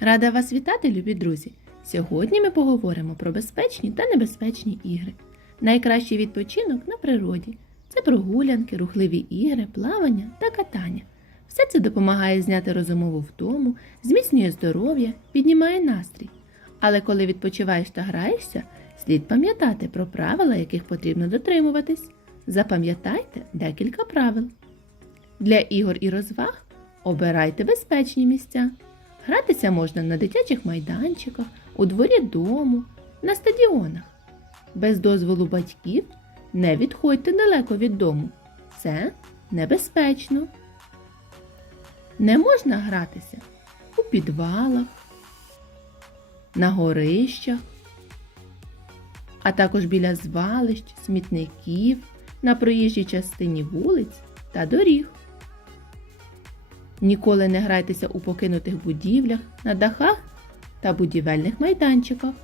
Рада вас вітати, любі друзі! Сьогодні ми поговоримо про безпечні та небезпечні ігри. Найкращий відпочинок на природі це прогулянки, рухливі ігри, плавання та катання. Все це допомагає зняти розумову втому, зміцнює здоров'я, піднімає настрій. Але коли відпочиваєш та граєшся, слід пам'ятати про правила, яких потрібно дотримуватись. Запам'ятайте декілька правил. Для ігор і розваг обирайте безпечні місця. Гратися можна на дитячих майданчиках, у дворі дому, на стадіонах. Без дозволу батьків не відходьте далеко від дому. Це небезпечно. Не можна гратися у підвалах, на горищах, а також біля звалищ, смітників, на проїжджій частині вулиць та доріг. Ніколи не грайтеся у покинутих будівлях, на дахах та будівельних майданчиках.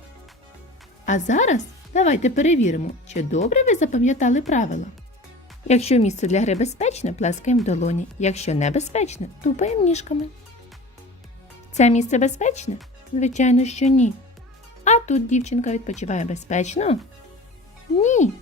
А зараз давайте перевіримо, чи добре ви запам'ятали правила. Якщо місце для гри безпечне, плескаємо долоні. Якщо небезпечне, тупаємо ніжками. Це місце безпечне? Звичайно, що ні. А тут дівчинка відпочиває безпечно? Ні.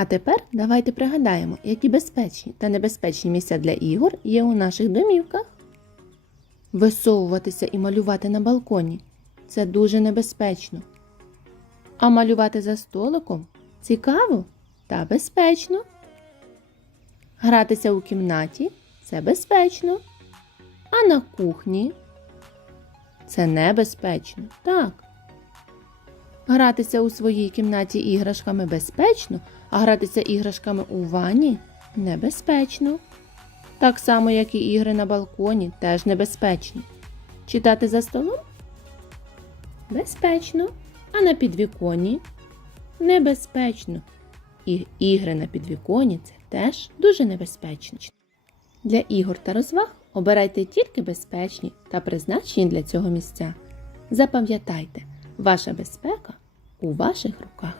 А тепер давайте пригадаємо, які безпечні та небезпечні місця для ігор є у наших домівках. Висовуватися і малювати на балконі це дуже небезпечно. А малювати за столиком цікаво та безпечно. Гратися у кімнаті це безпечно. А на кухні це небезпечно. Так. Гратися у своїй кімнаті іграшками безпечно, а гратися іграшками у ванні небезпечно. Так само, як і ігри на балконі, теж небезпечні. Читати за столом безпечно, а на підвіконні небезпечно. І ігри на підвіконні це теж дуже небезпечно. Для ігор та розваг обирайте тільки безпечні та призначені для цього місця. Запам'ятайте, ваша безпека у ваших руках.